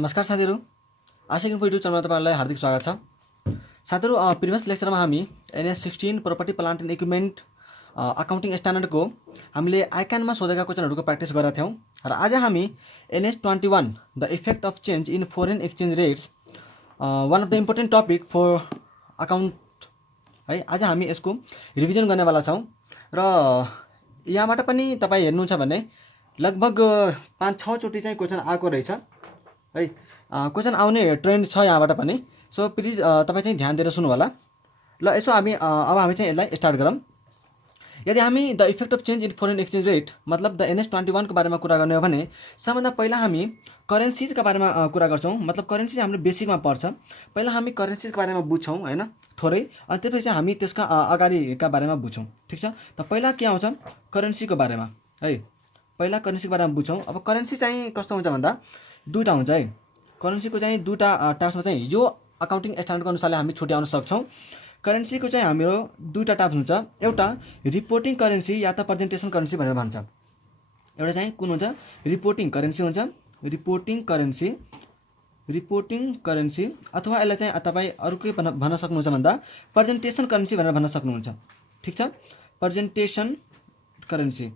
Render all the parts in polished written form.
नमस्कार साथीहरु, आशिक info YouTube च्यानलमा तपाईहरुलाई हार्दिक स्वागत छ। साथीहरु, प्रिभियस लेक्चरमा हामी NS 16 property plant and equipment accounting स्ट्यान्डर्डको हामीले आइकानमा सोधेका क्वेशनहरुको प्र्याक्टिस गरेका थियौं र आज हामी NS 21 the effect of change in foreign exchange rates one of the important topic for account है, आज हामी यसको रिभिजन गर्नेवाला छौं र यहाँबाट पनि तपाई हेर्नुहुन्छ भने लगभग 5-6 चोटी चाहिँ क्वेशन आएको रहेछ है। क्वेशन आउने ट्रेन्ड छ यहाँबाट पनि। सो प्लिज तपाई चाहिँ ध्यान दिएर सुन्नु होला। ल यसो हामी अब हामी चाहिँ यसलाई स्टार्ट गरौँ। यदि हामी the effect of change in foreign exchange rate मतलब द NS 21 को बारेमा कुरा गर्ने हो भने सबभन्दा पहिला हामी करेन्सीज का बारेमा कुरा गर्छौं। मतलब करेन्सी हाम्रो बेसिकमा पर्छ। पहिला हामी करेन्सीज को बारेमा बुझ्छौं हैन, थोरै, अनि त्यसपछि हामी त्यसका अगाडिका बारेमा बुझ्छौं। ठीक छ, त पहिला के आउँछ करेन्सी को बारेमा है। पहिला करेन्सी को बारेमा बुझ्छौं। अब करेन्सी चाहिँ कस्तो हुन्छ भन्दा दुईटा हुन्छ है। करेन्सी को चाहिँ दुईटा टाइप्समा चाहिँ यो अकाउन्टिङ स्ट्यान्डर्डको अनुसारले हामी छुट्याउन सक्छौं। करेन्सी को चाहिँ हाम्रो दुईटा टाइप हुन्छ। एउटा रिपोर्टिङ करेन्सी या त प्रेजेन्टेसन करेन्सी भनेर भन्छ। एउटा चाहिँ कुन हुन्छ रिपोर्टिङ करेन्सी हुन्छ। रिपोर्टिङ करेन्सी अथवा यसलाई चाहिँ तपाई अरु के भन्न सक्नुहुन्छ भन्दा प्रेजेन्टेसन करेन्सी भनेर भन्न सक्नुहुन्छ। ठीक छ, प्रेजेन्टेसन करेन्सी,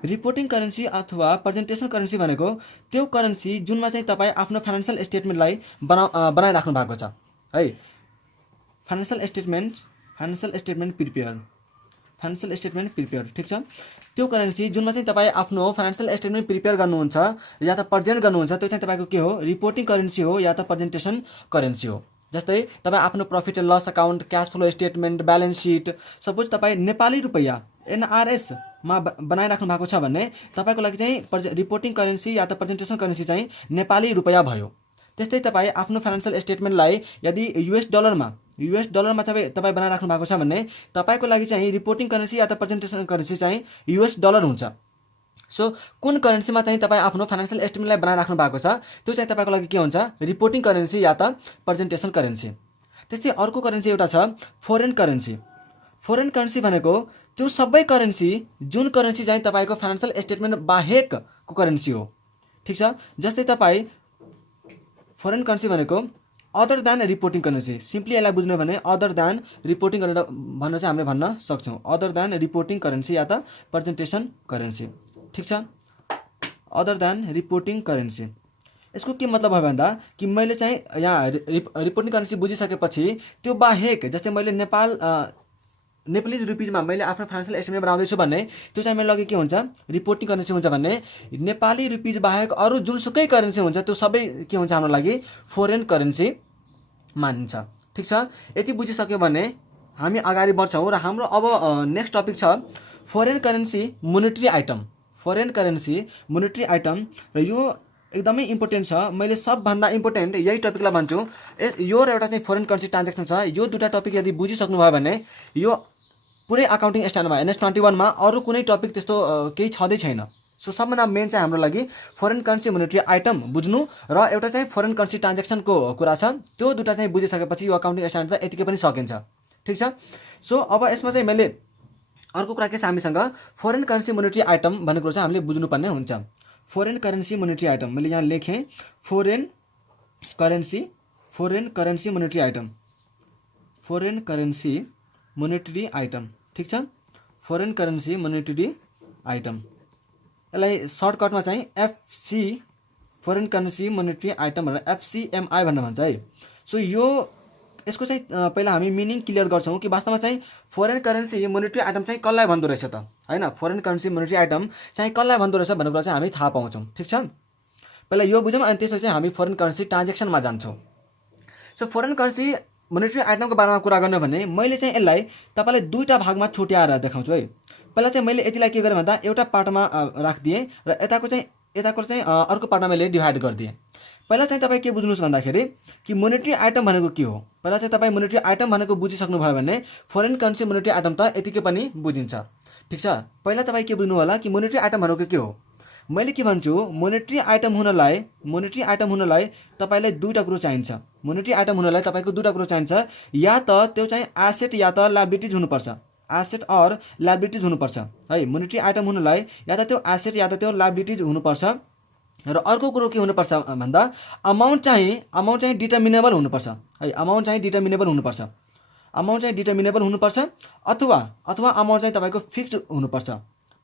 रिपोर्टिङ करेन्सी अथवा प्रेजेन्टेसन करेन्सी भनेको त्यो करेन्सी जुनमा चाहिँ तपाई आफ्नो फाइनान्शियल स्टेटमेन्टलाई बनाइराख्नु भएको छ है। फाइनान्शियल स्टेटमेन्ट प्रिपेयर ठीक छ। त्यो करेन्सी जुनमा चाहिँ तपाई आफ्नो फाइनान्शियल स्टेटमेन्ट प्रिपेयर गर्नुहुन्छ या त प्रेजेन्ट गर्नुहुन्छ, त्यो चाहिँ तपाईको के हो रिपोर्टिङ करेन्सी हो या त प्रेजेन्टेसन करेन्सी हो। जस्तै तपाई आफ्नो profit and loss account, cash flow statement, balance sheet suppose तपाई नेपाली रुपैयाँ NRS मा बनाइराख्नु भएको छ भने तपाईको लागि चाहिँ रिपोर्टिङ करेन्सी या त प्रेजेन्टेसन करेन्सी चाहिँ नेपाली रुपैयाँ भयो। त्यस्तै तपाई आफ्नो फाइनान्शियल स्टेटमेन्टलाई यदि US डलरमा तपाई बनाइराख्नु भएको छ भने तपाईको लागि चाहिँ रिपोर्टिङ करेन्सी या त प्रेजेन्टेसन करेन्सी चाहिँ US डलर हुन्छ। सो कुन करेन्सीमा चाहिँ तपाई आफ्नो फाइनान्शियल स्टेटमेन्टलाई बनाइराख्नु भएको छ त्यो चाहिँ तपाईको लागि के हुन्छ रिपोर्टिङ करेन्सी या त प्रेजेन्टेसन करेन्सी। त्यस्तै अर्को करेन्सी एउटा छ फोरेन करेन्सी। फोरेन करेन्सी भनेको त्यो सबै करेन्सी जुन करेन्सी चाहिँ तपाईको फाइनान्शियल स्टेटमेन्ट बाहेकको करेन्सी हो। ठीक छ, जस्तै तपाई फोरेन करेन्सी भनेको other than reporting currency, simply यसलाई बुझ्नु भने अदर देन रिपोर्टिङ भनेर भन्न चाहिँ हामीले भन्न सक्छौं। अदर देन रिपोर्टिङ करेन्सी या त प्रेजेन्टेसन करेन्सी। ठीक छ, अदर देन रिपोर्टिङ करेन्सी। यसको के मतलब भयो भन्दा कि मैले चाहिँ यहाँ रिपोर्टिङ करेन्सी बुझिसकेपछि त्यो बाहेक जस्तै मैले नेपाली रुपीजमा मैले आफ्नो फाइनान्शियल स्टेटमेन्ट बनाउँदैछु भने त्यो चाहिँ मेरो लागि के हुन्छ रिपोर्टिङ करेन्सी हुन्छ भन्ने नेपाली रुपीज बाहेक अरु जुनसुकै करेन्सी हुन्छ त्यो सबै के हुन्छ हाम्रो लागि फोरेन करेन्सी मानिन्छ। ठीक छ, यति बुझिसक्यो भने हामी अगाडि बढ्छौं र हाम्रो अब नेक्स्ट टपिक छ foreign currency monetary item. Foreign currency monetary item र यो एकदमै इम्पोर्टेन्ट छ। मैले सबभन्दा इम्पोर्टेन्ट यही टपिकलाई भन्छु। यो र एउटा चाहिँ फोरेन करेन्सी ट्रान्ज्याक्सन छ। यो दुईटा टपिक यदि बुझिसक्नु भयो भने यो पुरै अकाउन्टिङ स्ट्यान्डर्डमा NS 21 मा अरु कुनै टपिक त्यस्तो केही छँदै छैन। सो सबभन्दा मेन चाहिँ हाम्रो लागि फोरेन करेन्सी मोनेटरी आइटम बुझ्नु र एउटा चाहिँ फोरेन करेन्सी ट्रान्ज्याक्सनको कुरा छ। त्यो दुईटा चाहिँ बुझिसकेपछि यो अकाउन्टिङ स्ट्यान्डर्ड त यतिकै पनि सकिन्छ। ठीक छ, सो अब यसमा चाहिँ मैले अर्को कुरा के छ हामीसँग फोरेन करेन्सी मोनेटरी आइटम भन्ने कुरा चाहिँ हामीले बुझ्नुपर्ने हुन्छ। फोरेन करेन्सी मोनेटरी आइटम मैले यहाँ लेखेँ foreign currency monetary item, foreign currency monetary item. ठीक छ, फोरेन करेन्सी मोनेटरी आइटम, यसलाई सर्टकटमा चाहिँ FC foreign currency monetary item भनेर FCMI भनेर भन्छ है। सो यो यसको चाहिँ पहिला हामी मिनिङ क्लियर गर्छौं कि वास्तवमा चाहिँ फोरेन करेन्सी मोनेटरी आइटम चाहिँ कसलाई भन्दो रहेछ त हैन। फोरेन करेन्सी मोनेटरी आइटम चाहिँ कसलाई भन्दो रहेछ भन्ने कुरा चाहिँ हामी थाहा पाउँछौं। ठीक छ, पहिला यो बुझौं अनि त्यसपछि हामी फोरेन करेन्सी ट्रान्ज्याक्सनमा जान्छौं। सो फोरेन करेन्सी मोनेटरी आइटमको बारेमा कुरा गर्ने भने मैले चाहिँ यसलाई तपाईलाई दुईटा भागमा छुट्याएर देखाउँछु है। पहिला चाहिँ मैले यतिलाई के गरेँ भन्दा एउटा पार्टमा राखिदिएँ र यताको चाहिँ अर्को पार्टमा मैले डिभाइड गरिदिएँ। पहिला चाहिँ तपाई के बुझ्नुस् भन्दाखेरि कि मोनेटरी आइटम भनेको के हो। पहिला चाहिँ तपाई मोनेटरी आइटम भनेको बुझिसक्नु भयो भने फोरेन करेन्सी मोनेटरी आइटम त यतिकै पनि बुझिन्छ। ठीक छ, पहिला तपाई के बुझ्नु होला कि मोनेटरी आइटम भनेको के हो। मैले के भन्छु मोनेटरी आइटम हुनलाई तपाईलाई दुईटा कुरो चाहिन्छ। मोनेटरी आइटम हुनलाई तपाईको दुईटा कुरो चाहिन्छ, या त त्यो चाहिँ एसेट या त लायबिलिटीज हुनुपर्छ। एसेट और लायबिलिटीज हुनुपर्छ है। मोनेटरी आइटम हुनलाई या त त्यो एसेट या त त्यो लायबिलिटीज हुनुपर्छ र अर्को कुरो के हुनुपर्छ भन्दा अमाउन्ट चाहिँ डिटर्मिनेबल हुनुपर्छ है। अमाउन्ट चाहिँ डिटर्मिनेबल हुनुपर्छ, अमाउन्ट चाहिँ डिटर्मिनेबल हुनुपर्छ अथवा अमाउन्ट चाहिँ तपाईँको फिक्स्ड हुनुपर्छ।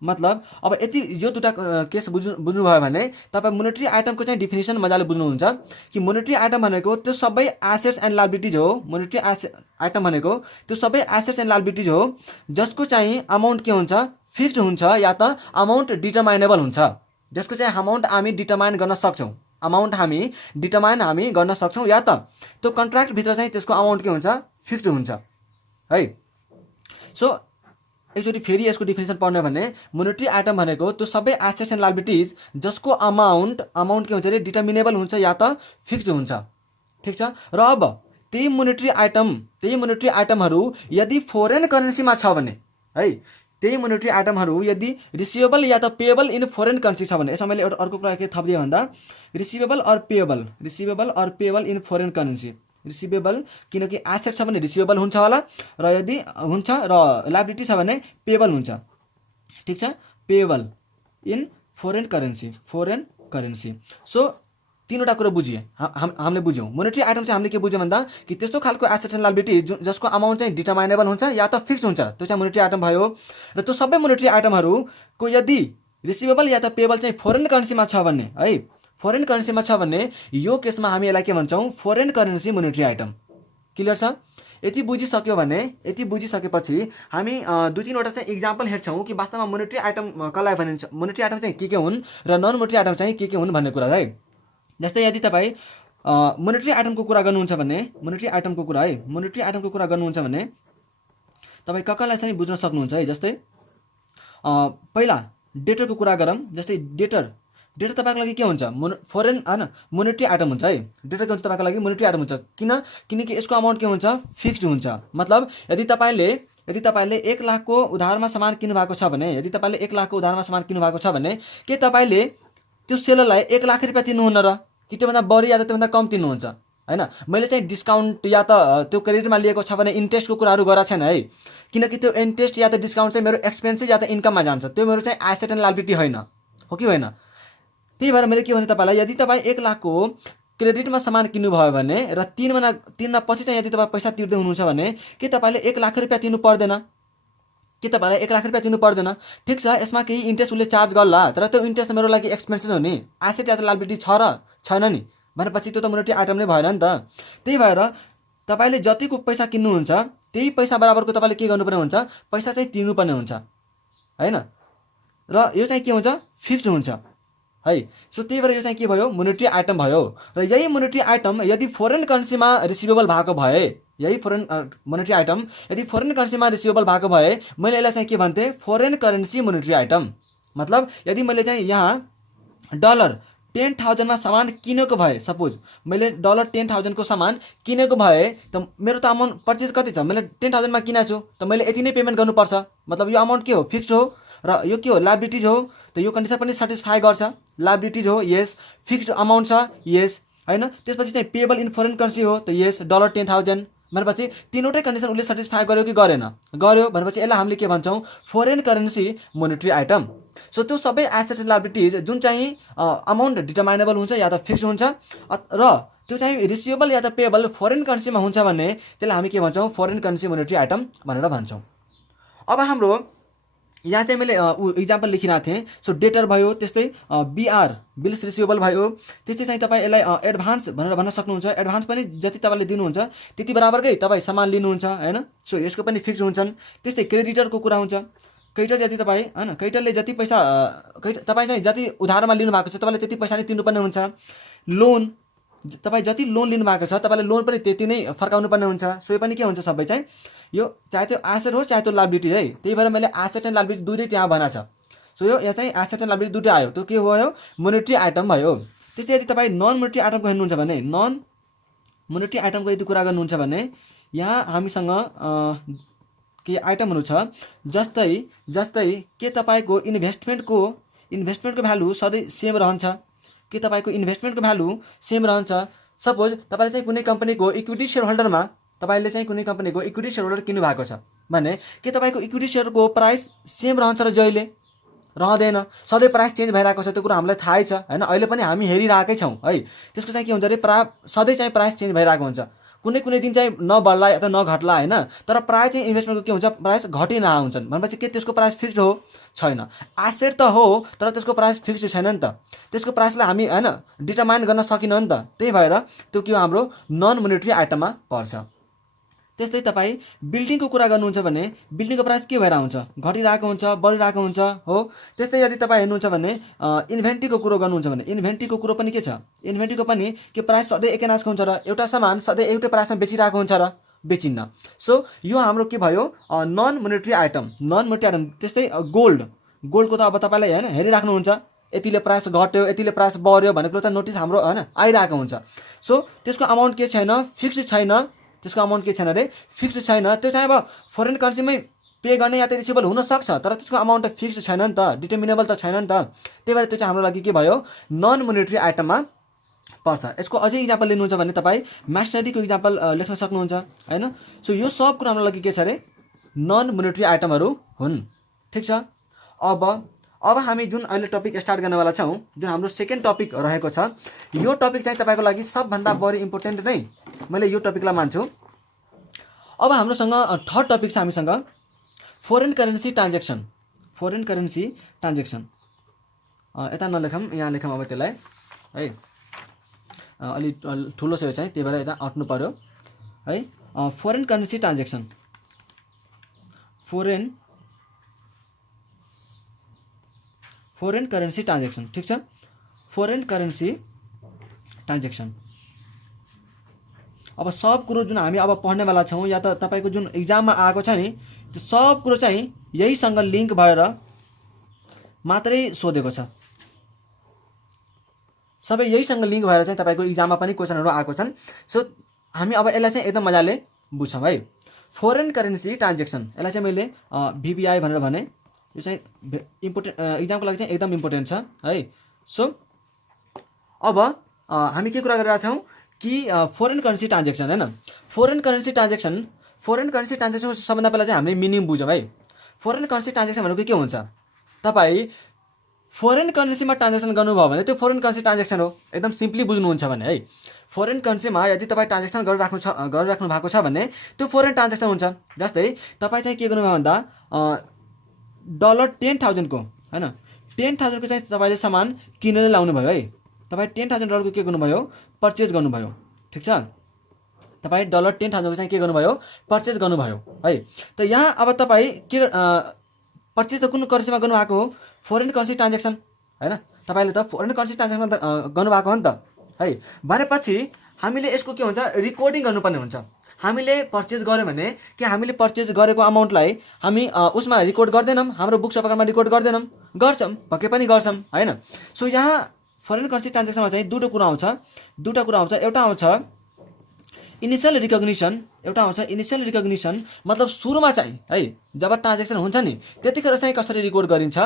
मतलब अब यति यो दुईवटा केस बुझ्नुभयो भने तपाईँ मोनेटरी आइटमको चाहिँ डिफिनेसन मजाले बुझ्नुहुन्छ कि मोनेटरी आइटम भनेको त्यो सबै एसेट्स एन्ड लायबिलिटिज हो। मोनेटरी आइटम भनेको त्यो सबै एसेट्स एन्ड लायबिलिटिज हो जसको चाहिँ अमाउन्ट के हुन्छ, फिक्स्ड हुन्छ या त अमाउन्ट डिटर्माइनेबल हुन्छ, जसको चाहिँ अमाउन्ट हामी डिटर्माइन गर्न सक्छौँ, अमाउन्ट हामी डिटर्माइन गर्न सक्छौँ या त त्यो कन्ट्र्याक्टभित्र चाहिँ त्यसको अमाउन्ट के हुन्छ, फिक्स्ड हुन्छ है। सो एकचोटि फेरि यसको डिफिनेसन पढ्ने भने मोनेटरी आइटम भनेको त्यो सबै एसेट्स एन्ड लायबिलिटिज जसको अमाउन्ट के हुन्छ अरे डिटर्मिनेबल हुन्छ या त फिक्स्ड हुन्छ। ठिक छ। र अब त्यही मोनेटरी आइटमहरू यदि फरेन करेन्सीमा छ भने है, त्यही मोनेटरी आइटमहरू यदि रिसिभेबल या त पेएबल इन फरेन करेन्सी छ भने, यसमा मैले एउटा अर्को कुरा के थपिदिएँ भन्दा receivable or payable in foreign currency. Receivable किनकि एसेट छ भने रिसिभेबल हुन्छ होला र यदि हुन्छ र लायबिलिटी छ भने पेएबल हुन्छ। ठिक छ, payable in foreign currency. So तीनवटा कुरा बुझिए, हामीले बुझ्यौँ। मोनेटरी आइटम चाहिँ हामीले के बुझ्यौँ भन्दा कि त्यस्तो खालको एसेट्स एन्ड लायबिलिटी जसको अमाउन्ट चाहिँ डिटर्माइनेबल हुन्छ या त फिक्स हुन्छ, त्यो चाहिँ मोनेटरी आइटम भयो। र त्यो सबै मोनेटरी आइटमहरूको यदि रिसिभेबल या त पेएबल चाहिँ फरेन करेन्सीमा छ भने है, फरेन करेन्सीमा छ भने यो केसमा हामी यसलाई के भन्छौँ, foreign currency monetary item. Clear छ। यति बुझिसक्यो भने, यति बुझिसकेपछि हामी दुई तीनवटा चाहिँ इक्जाम्पल हेर्छौँ कि वास्तवमा मोनेटरी आइटम कसलाई भनिन्छ, मोनेटरी आइटम चाहिँ के हुन् र नन मोनेटरी आइटम चाहिँ के हुन् भन्ने कुरा है। जस्तै यदि तपाईँ मोनेटरी आइटमको कुरा गर्नुहुन्छ भने, मोनेटरी आइटमको कुरा गर्नुहुन्छ भने तपाईँ कसलाई चाहिँ बुझ्न सक्नुहुन्छ है। जस्तै पहिला डेटरको कुरा गरौँ। जस्तै डेटर तपाईँको लागि के हुन्छ, फरेन होइन मोनेटरी आइटम हुन्छ है। डेटर के हुन्छ तपाईँको लागि मोनेटरी आइटम हुन्छ, किनकि यसको अमाउन्ट के हुन्छ, फिक्स्ड हुन्छ। मतलब यदि तपाईँले 1 लाखको उधारमा सामान किन्नुभएको छ भने, यदि तपाईँले 1 लाखको उधारमा सामान किन्नुभएको छ भने के तपाईँले त्यो सेलरलाई 1 लाख रुपियाँ तिर्नुहुन्न र कि त्योभन्दा बढी या त त्योभन्दा कम तिर्नुहुन्छ होइन। मैले चाहिँ डिस्काउन्ट या त त्यो क्रेडिटमा लिएको छ भने इन्ट्रेस्टको कुराहरू गरेको छैन है, किनकि त्यो इन्ट्रेस्ट या त डिस्काउन्ट चाहिँ मेरो एक्सपेन्सेस या त इन्कममा जान्छ, त्यो मेरो चाहिँ एसेट एन्ड लायबिलिटी होइन, हो कि होइन। त्यही भएर मैले के भने तपाईँलाई, यदि तपाईँ 1 लाखको क्रेडिटमा सामान किन्नुभयो भने र 3 महिना पछि चाहिँ यदि तपाईँ पैसा तिर्दै हुनुहुन्छ भने के तपाईँले 1 लाख रुपियाँ तिर्नु पर्दैन, के तपाईँलाई 1 लाख रुपियाँ तिर्नु पर्दैन। ठिक छ, यसमा केही इन्ट्रेस्ट उसले चार्ज गर्ला, तर त्यो इन्ट्रेस्ट मेरो लागि एक्सपेन्सेस हो नि, एसेट या त लायबिलिटी छ र छैन नि भनेपछि त्यो त मोनेटरी आइटम नै भएन नि त। त्यही भएर तपाईँले जतिको पैसा किन्नुहुन्छ त्यही पैसा बराबरको तपाईँले के गर्नुपर्ने हुन्छ, पैसा चाहिँ तिर्नुपर्ने हुन्छ होइन। र यो चाहिँ के हुन्छ, फिक्स्ड हुन्छ है। सो त्यही भएर यो चाहिँ के भयो, मोनेटरी आइटम भयो। र यही मोनेटरी आइटम यदि फरेन करेन्सीमा रिसिभेबल भएको भए, यही मोनेटरी आइटम यदि फरेन करेन्सीमा रिसिभेबल भएको भए मैले यसलाई चाहिँ के भन्थेँ, फरेन करेन्सी मोनेटरी आइटम। मतलब यदि मैले चाहिँ यहाँ डलर 10,000 मा सामान किनेको भए, सपोज मैले डलर 10,000 को सामान किनेको भए त मेरो त अमाउन्ट पर्चेज कति छ, मैले 10,000 मा किनेको छु त मैले यति नै पेमेन्ट गर्नुपर्छ। मतलब यो अमाउन्ट के हो, फिक्स्ड हो र यो के हो, लायबिलिटिज हो। त यो कन्डिसन पनि सेटिस्फाई गर्छ, लायबिलिटिज हो यस, फिक्स्ड अमाउन्ट छ यस होइन। त्यसपछि चाहिँ पेएबल इन फरेन करेन्सी हो त यस, डलर 10,000 भनेपछि तीनवटै कन्डिसन उसले सेटिस्फाई गर्यो कि गरेन, गर्यो भनेपछि यसलाई हामीले के भन्छौँ, foreign currency monetary item. So त्यो सबै एसेट एन्ड लायबिलिटिज जुन चाहिँ अमाउन्ट डिटर्माइनेबल हुन्छ या त फिक्स हुन्छ र त्यो चाहिँ रिसिभेबल या त पेएबल फरेन करेन्सीमा हुन्छ भने त्यसलाई हामी के भन्छौँ, फरेन करेन्सी मोनेटरी आइटम भनेर भन्छौँ। अब हाम्रो यहाँ चाहिँ मैले इक्जाम्पल लेखिरहेको थिएँ। सो डेटर भयो, त्यस्तै बिआर बिल्स रिसिभेबल भयो, त्यस्तै चाहिँ तपाईँ यसलाई एडभान्स भनेर भन्न सक्नुहुन्छ। एडभान्स पनि जति तपाईँले दिनुहुन्छ त्यति बराबरकै तपाईँ सामान लिनुहुन्छ होइन। सो यसको पनि फिक्स हुन्छन्। त्यस्तै क्रेडिटरको कुरा हुन्छ। क्रेडिटर यदि तपाईँ होइन, क्रेडिटरले जति पैसा तपाईँ चाहिँ जति उधारमा लिनुभएको छ तपाईँले त्यति पैसा नै तिर्नुपर्ने हुन्छ। लोन तपाईँ जति लोन लिनुभएको छ तपाईँले लोन पनि त्यति नै फर्काउनु पर्ने हुन्छ। सो यो पनि के हुन्छ, सबै चाहिँ यो चाहे त्यो एसेट हो चाहे त्यो लायबिलिटी है। त्यही भएर मैले एसेट एन्ड लायबिलिटी दुइटै त्यहाँ बनाएको छ। सो यो यहाँ चाहिँ एसेट एन्ड लायबिलिटी दुइटै आयो, त्यो के भयो, मोनेटरी आइटम भयो। त्यस्तै यदि तपाईँ नन मोनेटरी आइटमको हेर्नुहुन्छ भने, नन मोनेटरी आइटमको यदि कुरा गर्नुहुन्छ भने यहाँ हामीसँग के आइटमहरू छ। जस्तै के तपाईँको इन्भेस्टमेन्टको भ्यालु सधैँ सेम रहन्छ, कि तपाईँको इन्भेस्टमेन्टको भ्यालु सेम रहन्छ। सपोज तपाईँले चाहिँ कुनै कम्पनीको इक्विटी सेयर होल्डरमा तपाईँले चाहिँ कुनै कम्पनीको इक्विटी सेयर होल्डर किन्नु भएको छ भने के तपाईँको इक्विटी सेयरको प्राइस सेम रहन्छ र जहिले रहँदैन, सधैँ प्राइस चेन्ज भइरहेको छ, त्यो कुरा हामीलाई थाहै छ होइन, अहिले पनि हामी हेरिरहेकै छौँ है। त्यसको चाहिँ के हुन्छ अरे सधैँ चाहिँ प्राइस चेन्ज भइरहेको हुन्छ, कुनै कुनै दिन चाहिँ नबढ्ला या त नघट्ला होइन, तर प्रायः चाहिँ इन्भेस्टमेन्टको के हुन्छ, प्राइस घटिरहेको हुन्छन् भनेपछि के त्यसको प्राइस फिक्स्ड हो छैन। एसेट त हो तर त्यसको प्राइस फिक्स्ड छैन नि त, त्यसको प्राइसलाई हामी होइन डिटरमाइन गर्न सकिनँ नि त, त्यही भएर त्यो के हो हाम्रो नन मोनेटरी आइटममा पर्छ। त्यस्तै तपाईँ बिल्डिङको कुरा गर्नुहुन्छ भने बिल्डिङको प्राइस के भएर हुन्छ, घटिरहेको हुन्छ, बढिरहेको हुन्छ हो। त्यस्तै यदि तपाईँ हेर्नुहुन्छ भने इन्भेन्ट्रीको कुरो गर्नुहुन्छ भने इन्भेन्ट्रीको कुरो पनि के छ, इन्भेन्ट्रीको पनि के प्राइस सधैँ एकै नासको हुन्छ र एउटा सामान सधैँ एउटै प्राइसमा बेचिरहेको हुन्छ र बेचिन्न। सो यो हाम्रो के भयो non monetary item, non monetary item. त्यस्तै गोल्डको त अब तपाईँलाई होइन हेरिराख्नुहुन्छ, यतिले प्राइस घट्यो यतिले प्राइस बढ्यो भन्ने कुरो त नोटिस हाम्रो होइन आइरहेको हुन्छ। सो त्यसको अमाउन्ट के छैन, फिक्स्ड छैन, त्यसको अमाउन्ट के छैन अरे फिक्स्ड छैन। त्यो चाहिँ अब फरेन करेन्सीमै पे गर्ने या त रिसिभेबल हुनसक्छ तर त्यसको अमाउन्ट त फिक्स्ड छैन नि त, डिटर्मिनेबल त छैन नि त, त्यही भएर त्यो चाहिँ हाम्रो लागि के भयो नन मोनेटरी आइटममा पर्छ। यसको अझै इक्जाम्पल लिनुहुन्छ भने तपाईँ म्यासनरीको इक्जाम्पल लेख्न सक्नुहुन्छ होइन। सो यो सब कुरा हाम्रो लागि के छ अरे नन मोनेटरी आइटमहरू हुन्, ठिक छ। अब हामी जुन अहिले टपिक स्टार्ट गर्नेवाला छौँ, जुन हाम्रो सेकेन्ड टपिक रहेको छ, यो टपिक चाहिँ तपाईँको लागि सबभन्दा बढी इम्पोर्टेन्ट नै मैले यो टपिकलाई मान्छु। अब हाम्रोसँग थर्ड टपिक छ हामीसँग foreign currency transaction. Foreign currency transaction यता नलेखौँ, यहाँ लेखौँ अब त्यसलाई है, अलिक ठुलो छ यो चाहिँ, त्यही भएर यता अट्नु पऱ्यो है। Foreign currency transaction, foreign currency transaction, ठिक छ। फोरेन करेन्सी ट्रान्जेक्सन अब सब कुरो जुन हामी अब पढ्नेवाला छौँ या त तपाईँको जुन इक्जाममा आएको छ नि त्यो सब कुरो चाहिँ यहीसँग लिङ्क भएर मात्रै सोधेको छ, सबै यहीसँग लिङ्क भएर चाहिँ तपाईँको इक्जाममा पनि क्वेसनहरू आएको छन्। सो हामी अब यसलाई चाहिँ एकदम मजाले बुझ्छौँ है। फोरेन करेन्सी ट्रान्जेक्सन यसलाई चाहिँ मैले VPI भनेर भने, यो चाहिँ इम्पोर्टेन्ट इक्जामको लागि चाहिँ एकदम इम्पोर्टेन्ट छ है। सो अब हामी के कुरा गरिरहेका छौँ कि फोरेन करेन्सी ट्रान्जेक्सन होइन, फोरेन करेन्सी ट्रान्जेक्सनको सबभन्दा पहिला चाहिँ हामीले मिनिङ बुझौँ है। फोरेन करेन्सी ट्रान्जेक्सन भनेको के हुन्छ, तपाईँ फोरेन करेन्सीमा ट्रान्जेक्सन गर्नुभयो भने त्यो फोरेन करेन्सी ट्रान्जेक्सन हो, एकदम सिम्पली बुझ्नुहुन्छ भने है। फोरेन करेन्सीमा यदि तपाईँ ट्रान्जेक्सन गरिराख्नु भएको छ भने त्यो फोरेन ट्रान्जेक्सन हुन्छ। जस्तै तपाईँ चाहिँ के गर्नुभयो भन्दा $10,000 को होइन, 10,000 को चाहिँ तपाईँले सामान किनेर ल्याउनु भयो है, तपाईँ $10,000 को के गर्नुभयो पर्चेज गर्नुभयो, ठिक छ। तपाईँ $10,000 को चाहिँ के गर्नुभयो पर्चेज गर्नुभयो है। त यहाँ अब तपाईँ के पर्चेज त कुन करेन्सीमा गर्नुभएको हो, फोरेन करेन्सी ट्रान्जेक्सन होइन, तपाईँले त फोरेन करेन्सी ट्रान्जेक्सन गर्नुभएको हो नि त है। भनेपछि हामीले यसको के हुन्छ रिकर्डिङ गर्नुपर्ने हुन्छ। हामीले पर्चेज गऱ्यौँ भने कि हामीले पर्चेज गरेको अमाउन्टलाई हामी उसमा रिकर्ड गर्दैनौँ, हाम्रो बुक्स अफ अकाउन्टमा रिकर्ड गर्दैनौँ, गर्छौँ पक्कै पनि गर्छौँ होइन। सो यहाँ फोरेन करेन्सी ट्रान्जेक्सनमा चाहिँ दुईवटा कुरा आउँछ, एउटा आउँछ इनिसियल रिकग्निसन, मतलब सुरुमा चाहिँ है जब ट्रान्जेक्सन हुन्छ नि त्यतिखेर चाहिँ कसरी रिकर्ड गरिन्छ,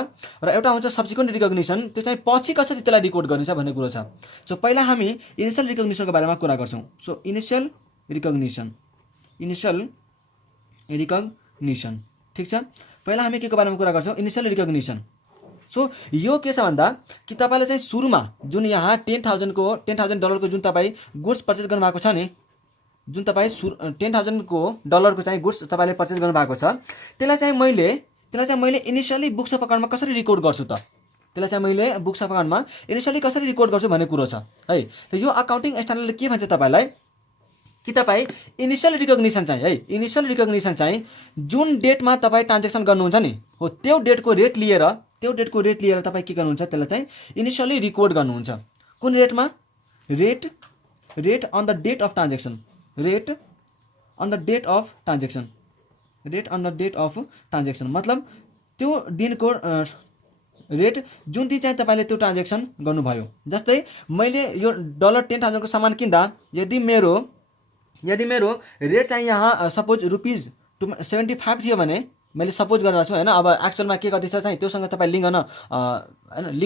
र एउटा हुन्छ सब्सिक्वेन्ट रिकग्निसन, त्यो चाहिँ पछि कसरी त्यसलाई रिकर्ड गरिन्छ भन्ने कुरो छ। सो पहिला हामी इनिसियल रिकग्निसनको बारेमा कुरा गर्छौँ। सो इनिसियल रिकग्निसन, ठिक छ। पहिला हामी के को बारेमा कुरा गर्छौँ इनिसियल रिकग्निसन। सो यो के छ भन्दा कि तपाईँले चाहिँ सुरुमा जुन यहाँ $10,000 को जुन तपाईँ गुड्स पर्चेज गर्नुभएको छ नि, जुन तपाईँ $10,000 को चाहिँ गुड्स तपाईँले पर्चेज गर्नुभएको छ, त्यसलाई चाहिँ मैले इनिसियली बुक्स अफ अकाउन्टमा कसरी रिकर्ड गर्छु त, त्यसलाई चाहिँ मैले बुक्स अफ अकाउन्टमा इनिसियली कसरी रिकर्ड गर्छु भन्ने कुरो छ है। त यो अकाउन्टिङ स्ट्यान्डर्डले के भन्छ तपाईँलाई कि तपाईँ इनिसियल रिकग्निसन चाहिँ जुन डेटमा तपाईँ ट्रान्जेक्सन गर्नुहुन्छ नि हो त्यो डेटको रेट लिएर तपाईँ के गर्नुहुन्छ त्यसलाई चाहिँ इनिसियली रिकर्ड गर्नुहुन्छ। कुन रेटमा, rate on the date of transaction, मतलब त्यो दिनको रेट जुन दिन चाहिँ तपाईँले त्यो ट्रान्जेक्सन गर्नुभयो। जस्तै मैले यो $10,000 को सामान किन्दा यदि मेरो रेट चाहिँ यहाँ सपोज ₹75 थियो भने मैले सपोज गरिरहेको छु होइन, अब एक्चुअलमा के कति छ चाहिँ त्योसँग तपाईँ लिङ्क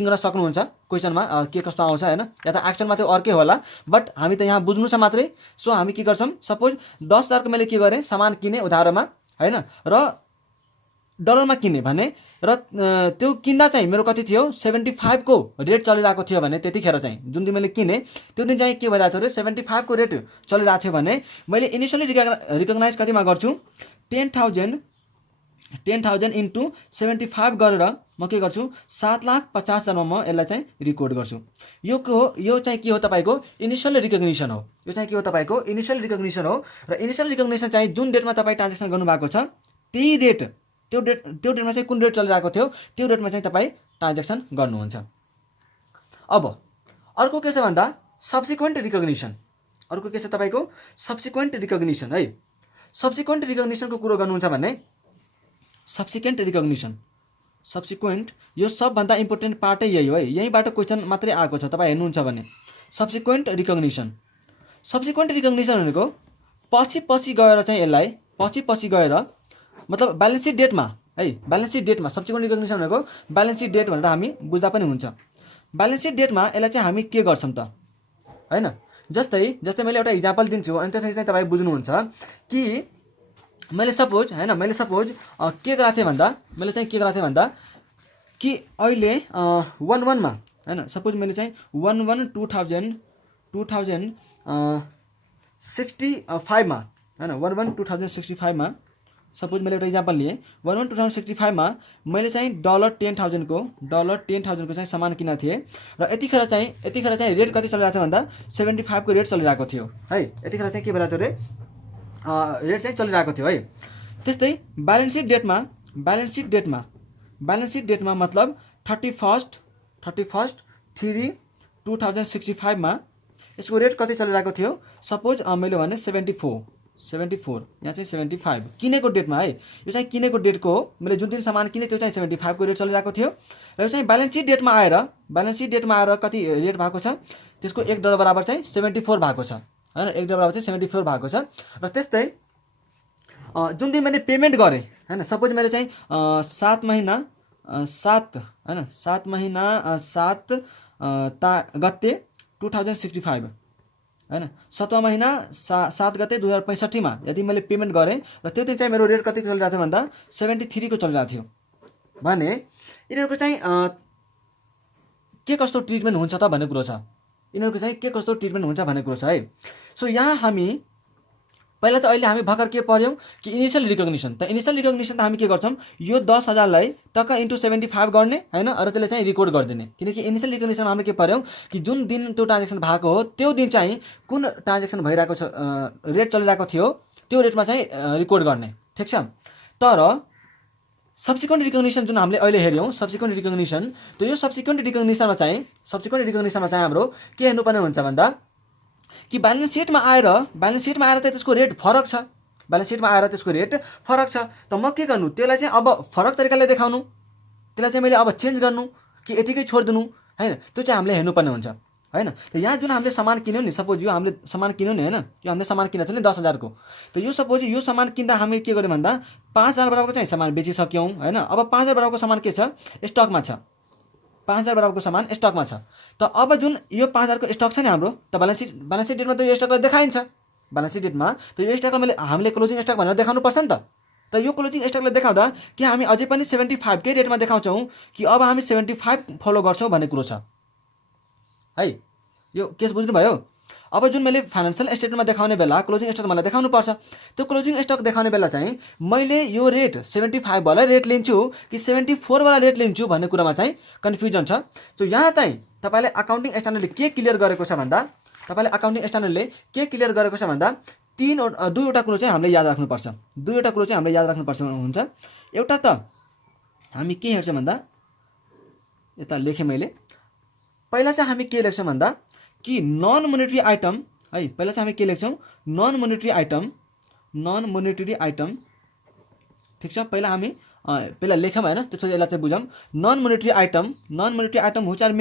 गर्न सक्नुहुन्छ क्वेसनमा के कस्तो आउँछ होइन, या त एक्चुअलमा त्यो अर्कै होला, बट हामी त यहाँ बुझ्नु छ मात्रै। सो हामी के गर्छौँ, सपोज 10,000 को मैले के गरेँ सामान किनेँ उधारोमा होइन, र डलरमा किने भने र त्यो किन्दा चाहिँ मेरो कति थियो 75 को रेट चलिरहेको थियो भने त्यतिखेर चाहिँ जुन दिन मैले किने त्यो दिन चाहिँ के भइरहेको थियो 75 को रेट चलिरहेको थियो भने मैले इनिसियली रिकग्नाइज कतिमा गर्छु 10,000 इन्टु 75 गरेर म के गर्छु 7,50,000 म यसलाई चाहिँ रिकर्ड गर्छु। यो चाहिँ के हो तपाईँको इनिसियल रिकग्निसन हो। यो चाहिँ के हो तपाईँको इनिसियल रिकग्निसन हो र इनिसियल रिकग्निसन चाहिँ जुन डेटमा तपाईँ ट्रान्जेक्सन गर्नुभएको छ त्यही रेट त्यो डेटमा चाहिँ कुन रेट चलिरहेको थियो त्यो रेटमा चाहिँ तपाईँ ट्रान्जेक्सन गर्नुहुन्छ। अब अर्को के छ भन्दा सब्सिक्वेन्ट रिकग्निसन। अर्को के छ तपाईँको सब्सिक्वेन्ट रिकग्निसन है। सब्सिक्वेन्ट रिकग्निसनको कुरो गर्नुहुन्छ भने सब्सिक्वेन्ट यो सबभन्दा इम्पोर्टेन्ट पार्टै यही हो है। यहीँबाट क्वेसन मात्रै आएको छ तपाईँ हेर्नुहुन्छ भने सब्सिक्वेन्ट रिकग्निसन भनेको पछि गएर चाहिँ यसलाई पछि गएर मतलब ब्यालेन्स सिट डेटमा है ब्यालेन्स सिट डेटमा सब्सिक्वेन्ट रिकग्निसन भनेको ब्यालेन्स सिट डेट भनेर हामी बुझ्दा पनि हुन्छ। ब्यालेन्स सिट डेटमा यसलाई चाहिँ हामी के गर्छौँ त हैन। जस्तै मैले एउटा इक्जाम्पल दिन्छु अनि त्यसपछि चाहिँ तपाईँ बुझ्नुहुन्छ कि मैले सपोज के गराएको थिएँ भन्दा कि अहिले 11 मा हैन सपोज मैले चाहिँ 11/2065 मा हैन 11/2065 मा सपोज मैले एउटा इक्जाम्पल लिए 11/2065 मा मैले चाहिँ $10,000 को चाहिँ सामान किनेको थिएँ र यतिखेर चाहिँ रेट कति चलिरहेको थियो भन्दा 75 को रेट चलिरहेको थियो है। यतिखेर चाहिँ के भइरहेको थियो रेट चाहिँ चलिरहेको थियो है। त्यस्तै ब्यालेन्स सिट डेटमा मतलब 31/3/2065 मा यसको रेट कति चलिरहेको थियो सपोज मैले भने 74 यहाँ चाहिँ 75 किनेको डेटमा है। यो चाहिँ किनेको डेटको हो। मैले जुन दिन सामान किने त्यो चाहिँ 75 को रेट चलिरहेको थियो र यो चाहिँ ब्यालेन्स सिट डेटमा आएर कति रेट भएको छ त्यसको $1 बराबर चाहिँ 74 भएको छ हैन। $1 बराबर चाहिँ 74 भएको छ। र त्यस्तै जुन दिन मैले पेमेन्ट गरेँ हैन सपोज मैले चाहिँ 7 महिना 7 गते 2065 हैन 7वां महिना 7 गते 2065 मा यदि मैले पेमेन्ट गरेँ र त्यो दिन चाहिँ मेरो रेट कति चलिरहेको थियो भन्दा 73 को चलिरहेको थियो भने यिनीहरूको चाहिँ के कस्तो ट्रिटमेन्ट हुन्छ त भन्ने कुरो छ। है। सो यहाँ हामी पहिला त अहिले हामी भर्खर के पढ्यौँ कि इनिसियल रिकग्निसन त हामी के गर्छौँ यो 10,000 लाई टक्क इन्टु 75 गर्ने हैन र त्यसले चाहिँ रिकर्ड गरिदिने। किनकि इनिसियल रिकग्निसन हामीले के पढ्यौँ कि जुन दिन त्यो ट्रान्जेक्सन भएको हो त्यो दिन चाहिँ कुन ट्रान्जेक्सन भइरहेको छ रेट चलिरहेको थियो त्यो रेटमा चाहिँ रिकर्ड गर्ने ठीक छ। तर सब्सिक्वेन्ट रिकग्निसन जुन हामीले अहिले हेर्यौँ सब्सिक्वेन्ट रिकग्निसन त यो सब्सिक्वेन्ट रिकग्निसनमा चाहिँ हाम्रो के हेर्नुपर्ने हुन्छ भन्दा कि ब्यालेन्स सिटमा आएर त त्यसको रेट फरक छ त म के गर्नु त्यसलाई चाहिँ अब फरक तरिकाले देखाउनु त्यसलाई चाहिँ मैले अब चेन्ज गर्नु कि यतिकै छोडिदिनु हैन त्यो चाहिँ हामीले हेर्नुपर्ने हुन्छ हैन। त यहाँ जुन हामीले सामान किन्यौँ नि सपोज यो हामीले सामान किन्यौँ नि हैन यो हामीले सामान किनेको छ नि 10,000 को त यो सपोज यो सामान किन्दा हामीले के गर्यौँ भन्दा 5,000 बराबरको चाहिँ सामान बेचिसक्यौँ हैन। अब 5,000 बराबरको सामान के छ स्टकमा छ 5,000 बराबरको सामान स्टकमा छ। त अब जुन यो 5,000 को स्टक छ नि हाम्रो त ब्यालेन्स सिट डेटमा त यो स्टकलाई देखाइन्छ ब्यालेन्स सिट डेटमा त यो स्टकलाई हामीले क्लोजिङ स्टक भनेर देखाउनु पर्छ नि त यो क्लोजिङ स्टकलाई देखाउँदा कि हामी अझै पनि 75 कै रेटमा देखाउँछौँ कि अब हामी 75 फलो गर्छौँ भन्ने कुरो छ है। यो केस बुझ्नुभयो। अब जुन मैले फाइनान्शियल स्टेटमेन्टमा देखाउने बेला क्लोजिङ स्टक मलाई देखाउनु पर्छ त्यो क्लोजिङ स्टक देखाउने बेला चाहिँ मैले यो रेट 75 वाला रेट लिन्छु कि 74 वाला रेट लिन्छु भन्ने कुरामा चाहिँ कन्फ्युजन छ। सो यहाँ चाहिँ तपाईले अकाउन्टिङ स्ट्यान्डर्डले के क्लियर गरेको छ भन्दा दुईवटा कुरो चाहिँ हामीले याद राख्नुपर्छ हुन्छ। एउटा त हामी के हेर्छौँ भन्दा यता लेखेँ मैले पहिला चाहिँ हामी के लेख्छौँ भन्दा कि नन मोनेटरी आइटम है पहिला चाहिँ हामी के लेख्छौँ नन मोनेटरी आइटम ठीक छ। पहिला हामी लेख्यौँ हैन त्यसपछि यसलाई चाहिँ बुझौँ non monetary item which are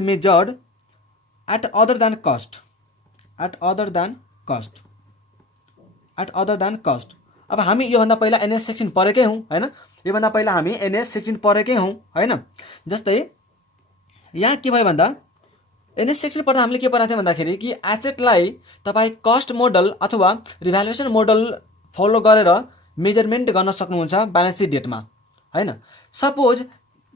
measured at other than cost अब हामी योभन्दा पहिला एनएस सेक्सन पढेकै हौँ हैन हैन। जस्तै यहाँ के भयो भन्दा एनएस सेक्सन पढ्दा हामीले के पढाएको थियौँ भन्दाखेरि कि एसेटलाई तपाईँ कस्ट मोडल अथवा रिभ्यालुएसन मोडल फलो गरेर मेजरमेन्ट गर्न सक्नुहुन्छ ब्यालेन्स सिट डेटमा हैन। सपोज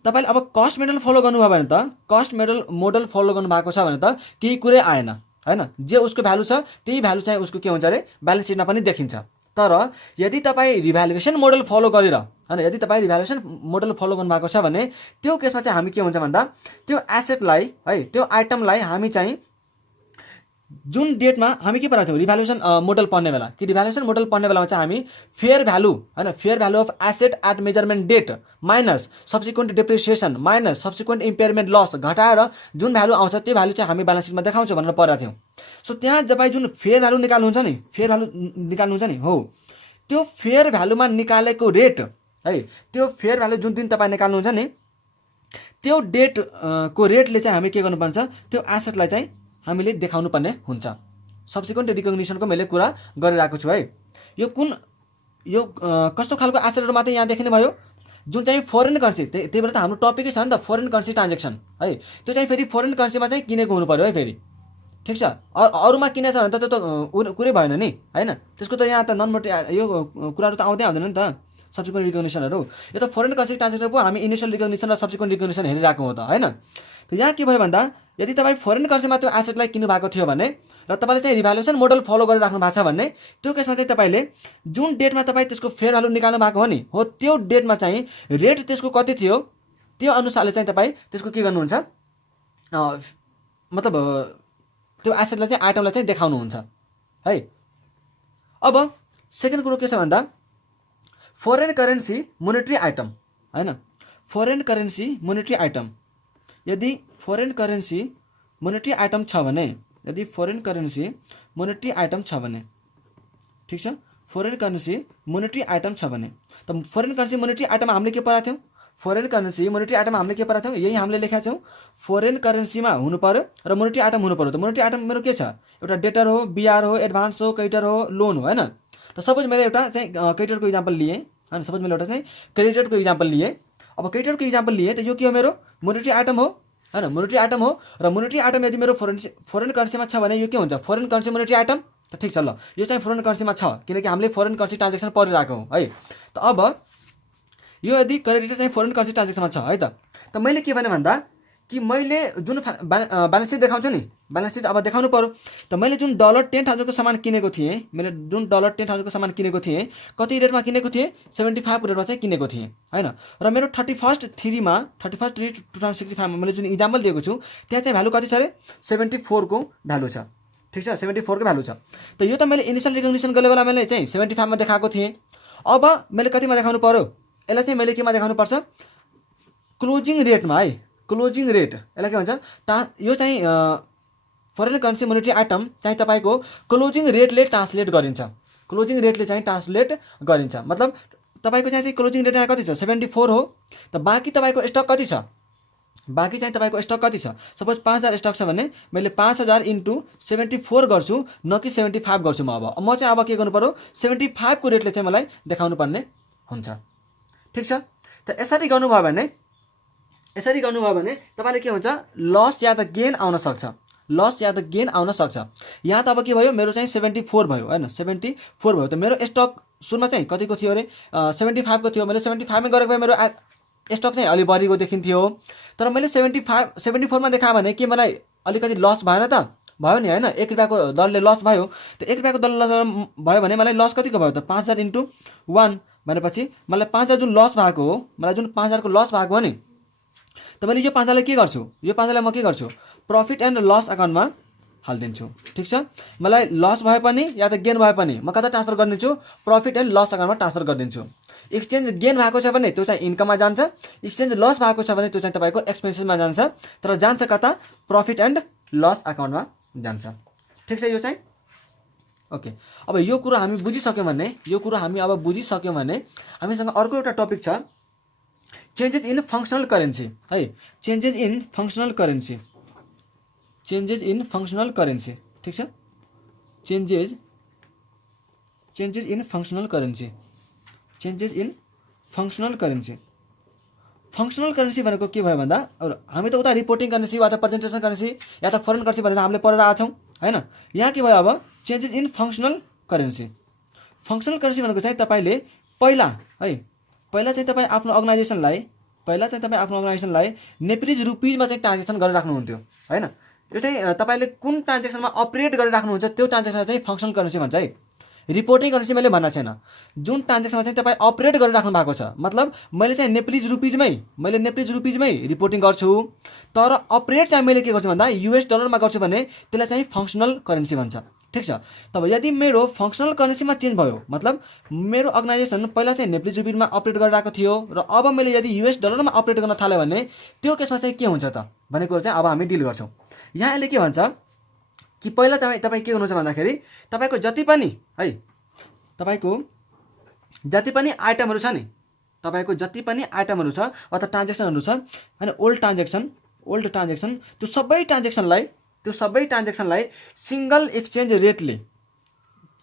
तपाईँले अब कस्ट मोडल फलो गर्नुभयो भने त कस्ट मोडल फलो गर्नुभएको छ भने त केही कुरै आएन हैन। जे उसको भ्यालु छ त्यही भ्यालु चाहिँ उसको के हुन्छ अरे ब्यालेन्स सिटमा पनि देखिन्छ। तर यदि तपाईँ रिभ्यालुएसन मोडल फलो गरेर हैन, यदि तपाईँ रिभ्यालुएसन मोडल फलो गर्नुभएको छ भने त्यो केसमा चाहिँ हामी के हुन्छ भन्दा त्यो एसेटलाई है, त्यो आइटमलाई हामी चाहिँ जुन डेटमा हामी के पढाएको थियौँ रिभ्यालुएसन मोडल पढ्ने बेला कि रिभ्यालुएसन मोडल पढ्ने बेलामा चाहिँ हामी फेयर भ्यालु हैन, fair value of asset at measurement date minus subsequent depreciation minus subsequent impairment loss घटाएर जुन भ्यालु आउँछ त्यो भ्यालु चाहिँ हामी ब्यालेन्स सिटमा देखाउँछौँ भनेर पढाएको थियौँ। सो त्यहाँ जब जुन फेयर भ्यालु निकाल्नुहुन्छ नि, फेयर भ्यालु निकाल्नुहुन्छ नि हो, त्यो फेयर भ्यालुमा निकालेको रेट है, त्यो फेयर भ्यालु जुन दिन तपाईँ निकाल्नुहुन्छ नि त्यो डेट को रेटले चाहिँ हामी के गर्नुपर्छ त्यो एसेटलाई चाहिँ हामीले देखाउनु पर्ने हुन्छ। सब्सिक्वेन्ट रिकग्निसनको मैले कुरा गरिरहेको छु है। यो कुन यो कस्तो खालको एसेटहरु मात्रै यहाँ देख्ने भयो जुन चाहिँ फरेन करेन्सी, त्यही भएर त हाम्रो टपिकै छ नि त फरेन करेन्सी ट्रान्जेक्सन है। त्यो चाहिँ फेरि फरेन करेन्सीमा चाहिँ किनेको हुनु पर्यो है फेरि, ठिक छ। अरूमा किनेछ भने त त्यो त कुरै भएन नि हैन, त्यसको त यहाँ त नन मोटी यो कुराहरु त आउँदै आउँदैन नि त सब्सिक्वेन्ट रिकग्निसनहरु। यो त फरेन करेन्सी ट्रान्जेक्सन पो हामी इनिशियल रिकग्निसन र सब्सिक्वेन्ट रिकग्निसन हेरिरहेको हो त हैन। त यहाँ के भयो भन्दा यदि तपाईँ फरेन करेन्सीमा त्यो एसेटलाई किन्नु भएको थियो भने र तपाईँले चाहिँ रिभ्यालुएसन मोडल फलो गरिराख्नु भएको छ भने त्यो केसमा चाहिँ तपाईँले जुन डेटमा तपाईँ त्यसको फेयर भ्यालु निकाल्नु भएको हो नि हो त्यो डेटमा चाहिँ रेट त्यसको कति थियो त्यो अनुसारले चाहिँ तपाईँ त्यसको के गर्नुहुन्छ मतलब त्यो एसेटलाई चाहिँ आइटमलाई चाहिँ देखाउनुहुन्छ है। अब सेकेन्ड कुरो के छ भन्दा फरेन करेन्सी मोनेटरी आइटम हैन, फरेन करेन्सी मोनेटरी आइटम यदि फरेन करेन्सी मोनेटरी आइटम छ भने, यदि फरेन करेन्सी मोनेटरी आइटम छ भने ठीक छ, फरेन करेन्सी मोनेटरी आइटम छ भने त फरेन करेन्सी मोनेटरी आइटम हामीले के पढाएको थियौँ, फरेन करेन्सी मोनेटरी आइटम हामीले के पढाएको थियौँ यही हामीले लेखेका छौँ फरेन करेन्सीमा हुनु पर्यो र मोनेटरी आइटम हुनु पर्यो। त मोनेटरी आइटम मेरो के छ एउटा डेटर हो, बिआर हो, एडभान्स हो, क्रेडिटर हो, लोन हो हैन। त सपोज मैले एउटा चाहिँ क्रेडिटरको इक्जाम्पल लिए हैन, सपोज मैले एउटा चाहिँ क्रेडिटरको इक्जाम्पल लिए। अब क्रेडिटरको इक्जाम्पल लिए त यो के हो मेरो मोनेटरी आइटम हो हैन, मोनेटरी आइटम हो र मोनेटरी आइटम यदि मेरो फरेन करेन्सीमा छ भने यो के हुन्छ फरेन करेन्सी मोनेटरी आइटम। त ठिक छ ल, यो चाहिँ फरेन करेन्सीमा छ किनकि हामीले फरेन करेन्सी ट्रान्जेक्सन पढिरहेको हौँ है। त अब यो यदि क्रेडिटर चाहिँ फरेन करेन्सी ट्रान्जेक्सनमा छ है त मैले के भने भन्दा कि मैले जुन ब्यालेन्स सिट देखाउँछु नि, ब्यालेन्स सिट अब देखाउनु पर्यो। त मैले जुन $10,000 को सामान किनेको थिएँ, मैले जुन $10,000 को सामान किनेको थिएँ कति रेटमा किनेको थिएँ 75 को रेटमा चाहिँ किनेको थिएँ हैन। र मेरो 31 3 2065 मैले जुन इक्जाम्पल दिएको छु त्यहाँ चाहिँ भ्यालु कति छ अरे 74 को भ्यालु छ, ठिक छ 74 को भ्यालु छ। त यो त मैले इनिशियल रिकग्निसन गर्ने बेला मैले चाहिँ 75 मा देखाएको थिएँ। अब मैले कतिमा देखाउनु पर्यो यसलाई चाहिँ मैले केमा देखाउनु पर्छ क्लोजिङ रेटमा है, क्लोजिङ रेट यसलाई के भन्छ यो चाहिँ फरेन करेन्सी मोनेटरी आइटम चाहिँ तपाईको क्लोजिङ रेटले ट्रान्सलेट गरिन्छ, क्लोजिङ रेटले चाहिँ ट्रान्सलेट गरिन्छ। मतलब तपाईको चाहिँ क्लोजिङ रेट यहाँ कति छ 74 हो। त बाँकी तपाईको स्टक कति छ, बाँकी चाहिँ तपाईको स्टक कति छ सपोज 5000 स्टक छ भने मैले 5000 इन्टु 74 गर्छु न कि 75 गर्छु म। अब म चाहिँ अब के गर्नु पर्यो 75 को रेटले चाहिँ मलाई देखाउनु पर्ने हुन्छ, ठिक छ। त यसरी गर्नुभयो भने तपाईले के हुन्छ लस या त गेन आउन सक्छ, लस या त गेन आउन सक्छ। यहाँ त अब के भयो मेरो चाहिँ 74 भयो हैन, 74 भयो। त मेरो स्टक सुरुमा चाहिँ कतिको थियो अरे 75 को थियो, मैले 75 मा गरेको भए मेरो स्टक चाहिँ अलि बढीको देखिन्थ्यो। तर मैले 74 मा देखाएँ भने के मलाई अलिकति लस भएन त, भयो नि हैन, 1 रुपैयाँको दरले लस भयो। त 1 रुपैयाँको दरले भयो भने मलाई लस कतिको भयो त 5000 इन्टु 1 भनेपछि मलाई 5000 जुन लस भएको हो, मलाई जुन 5000 को लस भएको हो नि, त मैले यो 5000 लाई के गर्छु, यो 5000 लाई म के गर्छु प्रॉफिट एन्ड लस अकाउन्टमा हाल्दिन्छु, ठिक छ। मलाई लस भए पनि या त गेन भए पनि म कता ट्रान्सफर गरिदिन्छु प्रॉफिट एन्ड लस अकाउन्टमा ट्रान्सफर गरिदिन्छु। एक्सचेन्ज गेन भएको छ भने त्यो चाहिँ इन्कममा जान्छ, एक्सचेन्ज लस भएको छ भने त्यो चाहिँ तपाईको एक्सपेन्सेसमा जान्छ, तर जान्छ कता प्रॉफिट एन्ड लस अकाउन्टमा जान्छ, ठिक छ। यो चाहिँ ओके। अब यो कुरा हामी बुझिसक्यौँ भने, यो कुरा हामी अब बुझिसक्यौँ भने हामीसँग अर्को एउटा टपिक छ चेन्जेस इन फंक्शनल करेन्सी है, changes in functional currency, changes in functional currency, ठिक छ। Changes in functional currency, changes in functional currency. Functional currency भनेको के भयो भन्दा हामी त उता रिपोर्टिङ करेन्सी वा त प्रेजेन्टेसन करेन्सी या त फरेन करेन्सी भनेर हामीले पढेर आएको छौँ हैन। यहाँ के भयो अब changes in functional currency. Functional currency भनेको चाहिँ तपाईँले पहिला चाहिँ तपाईँ आफ्नो अर्गनाइजेसनलाई नेप्लिज रुपिजमा चाहिँ ट्रान्जेक्सन गरेर राख्नुहुन्थ्यो हैन। यो चाहिँ तपाईँले कुन ट्रान्जेक्सनमा अपरेट गरेर राख्नुहुन्छ त्यो ट्रान्जेक्सनलाई चाहिँ फङ्सनल करेन्सी भन्छ है। रिपोर्टिङ करेन्सी मैले भनेको छैन। जुन ट्रान्जेक्सनमा चाहिँ तपाईँ अपरेट गरेर राख्नु भएको छ, मतलब मैले चाहिँ नेप्लिज रुपिजमै रिपोर्टिङ गर्छु, तर अपरेट चाहिँ मैले के गर्छु भन्दा US डलरमा गर्छु भने त्यसलाई चाहिँ फङ्सनल करेन्सी भन्छ। ठिक छ। तब यदि मेरो फङ्सनल करेन्सीमा चेन्ज भयो, मतलब मेरो अर्गनाइजेसन पहिला चाहिँ नेप्लिज रुपिजमा अपरेट गरिरहेको थियो र अब मैले यदि US डलरमा अपरेट गर्न थालेँ भने त्यो केसमा चाहिँ के हुन्छ त भन्ने कुरो चाहिँ अब हामी डिल गर्छौँ। यहाँ यसले के भन्छ कि पहिला तपाईँ के गर्नुहुन्छ भन्दाखेरि तपाईँको जति पनि आइटमहरू छ नि, तपाईँको जति पनि आइटमहरू छ वा त ट्रान्जेक्सनहरू छ हैन, ओल्ड ट्रान्जेक्सन त्यो सबै ट्रान्जेक्सनलाई सिंगल एक्सचेन्ज रेटले,